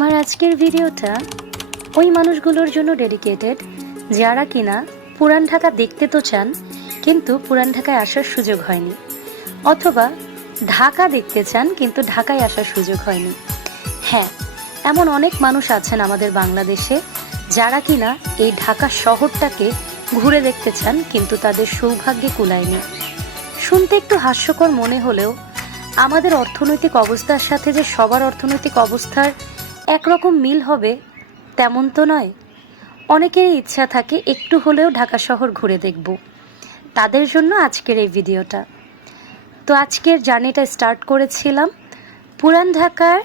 আমার আজকের ভিডিওটা ওই মানুষগুলোর জন্য ডেডিকেটেড যারা কিনা পুরান ঢাকা দেখতে তো চান কিন্তু পুরান ঢাকায় আসার সুযোগ হয়নি, অথবা ঢাকা দেখতে চান কিন্তু ঢাকায় আসার সুযোগ হয়নি। হ্যাঁ, এমন অনেক মানুষ আছেন আমাদের বাংলাদেশে যারা কিনা এই ঢাকা শহরটাকে ঘুরে দেখতে চান কিন্তু তাদের সৌভাগ্যে কুলায়নি। শুনতে একটু হাস্যকর মনে হলেও আমাদের অর্থনৈতিক অবস্থার সাথে যে সবার অর্থনৈতিক অবস্থার একরকম মিল হবে তেমন তো নয়। অনেকেরই ইচ্ছা থাকে একটু হলেও ঢাকা শহর ঘুরে দেখব, তাদের জন্য আজকের এই ভিডিওটা। তো আজকের জার্নিটা স্টার্ট করেছিলাম পুরান ঢাকার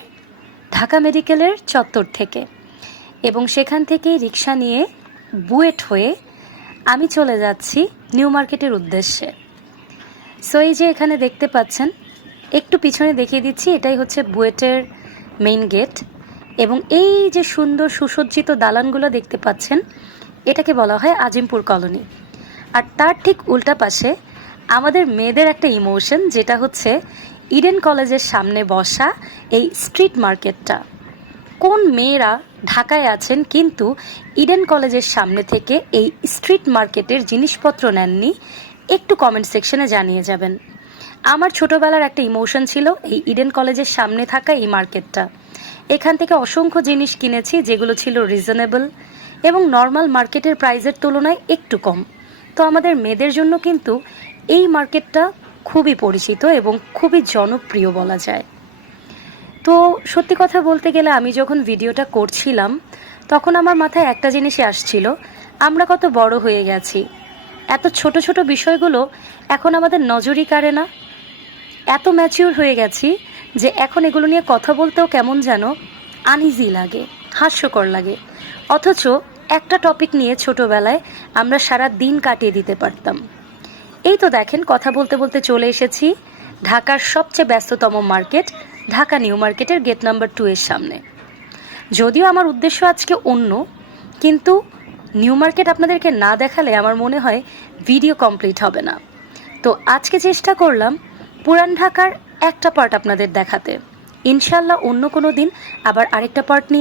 ঢাকা মেডিকেলের চত্বর থেকে, এবং সেখান থেকেই রিক্সা নিয়ে বুয়েট হয়ে আমি চলে যাচ্ছি নিউ মার্কেটের উদ্দেশ্যে। সো এই যে এখানে দেখতে পাচ্ছেন, একটু পিছনে দেখিয়ে দিচ্ছি, এটাই হচ্ছে বুয়েটের মেইন গেট। এবং এই যে সুন্দর সুসজ্জিত দালানগুলো দেখতে পাচ্ছেন, এটাকে বলা হয় আজিমপুর কলোনি। আর তার ঠিক উল্টা পাশে আমাদের মেয়েদের একটা ইমোশন, যেটা হচ্ছে ইডেন কলেজের সামনে বসা এই স্ট্রিট মার্কেটটা। কোন মেয়েরা ঢাকায় আছেন কিন্তু ইডেন কলেজের সামনে থেকে এই স্ট্রিট মার্কেটের জিনিসপত্র নেননি, একটু কমেন্ট সেকশনে জানিয়ে যাবেন। আমার ছোটবেলার একটা ইমোশন ছিল এই ইডেন কলেজের সামনে থাকা এই মার্কেটটা। এখান থেকে অসংখ্য জিনিস কিনেছি যেগুলো ছিল রিজনেবল এবং নর্মাল মার্কেটের প্রাইসের তুলনায় একটু কম। তো আমাদের মেয়েদের জন্য কিন্তু এই মার্কেটটা খুবই পরিচিত এবং খুবই জনপ্রিয় বলা যায়। তো সত্যি কথা বলতে গেলে আমি যখন ভিডিওটা করছিলাম তখন আমার মাথায় একটা জিনিসই আসছিল, আমরা কত বড় হয়ে গেছি, এত ছোট ছোট বিষয়গুলো এখন আমাদের নজরই কাড়ে না। এত ম্যাচিউর হয়ে গেছি যে এখন এগুলো নিয়ে কথা বলতেও কেমন যেন আনইজি লাগে, হাস্যকর লাগে। অথচ একটা টপিক নিয়ে ছোটবেলায় আমরা সারা দিন কাটিয়ে দিতে পারতাম। এই তো দেখেন, কথা বলতে বলতে চলে এসেছি ঢাকার সবচেয়ে ব্যস্ততম মার্কেট ঢাকা নিউ মার্কেটের গেট নাম্বার 2 এর সামনে। যদিও আমার উদ্দেশ্য আজকে অন্য, কিন্তু নিউ মার্কেট আপনাদেরকে না দেখালে আমার মনে হয় ভিডিও কমপ্লিট হবে না। তো আজকে চেষ্টা করলাম পুরান ঢাকার একটা পার্ট আপনাদের দেখাতে। ইনশাল্লাহ অন্য কোনো দিন আবার আরেকটা পার্ট নিয়ে